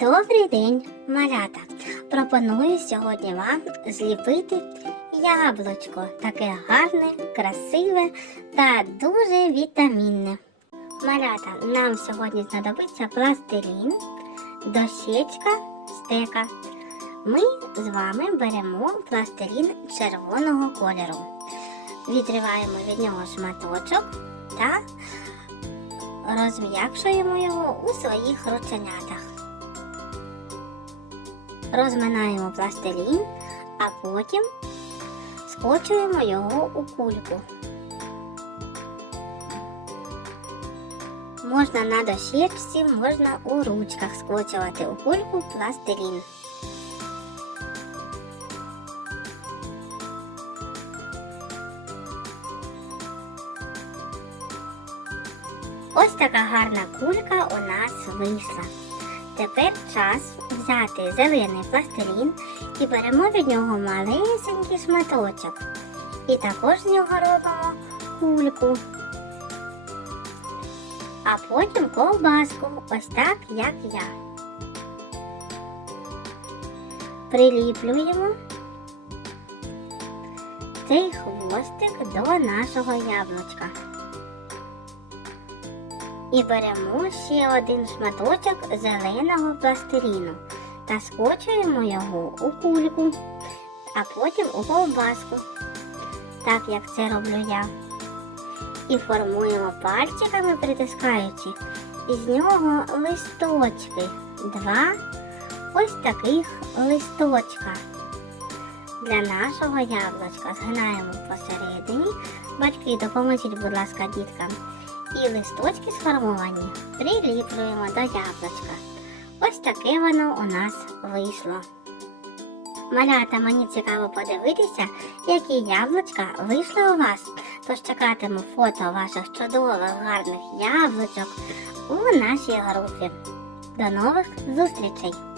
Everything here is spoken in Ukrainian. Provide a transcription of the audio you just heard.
Добрий день, малята! Пропоную сьогодні вам зліпити яблучко. Таке гарне, красиве та дуже вітамінне. Малята, нам сьогодні знадобиться пластилін, дощечка, стека. Ми з вами беремо пластилін червоного кольору. Відриваємо від нього шматочок та розм'якшуємо його у своїх рученятах. Розминаємо пластилін, а потім скочуємо його у кульку. Можна на дощечці, можна у ручках скочувати у кульку пластилін. Ось така гарна кулька у нас вийшла. Тепер час взяти зелений пластилін і беремо від нього малесенький шматочок. І також з нього робимо кульку. А потім ковбаску, ось так, як я. Приліплюємо цей хвостик до нашого яблучка. І беремо ще один шматочок зеленого пластиліну та скочуємо його у кульку, а потім у ковбаску, так як це роблю я. І формуємо пальчиками, притискаючи із нього листочки. Два ось таких листочка. Для нашого яблучка згинаємо посередині. Батьки, допоможіть, будь ласка, діткам. І листочки сформовані приліплюємо до яблучка. Ось таке воно у нас вийшло. Малята, мені цікаво подивитися, які яблучка вийшли у вас. Тож чекатиму фото ваших чудових гарних яблучок у нашій групі. До нових зустрічей!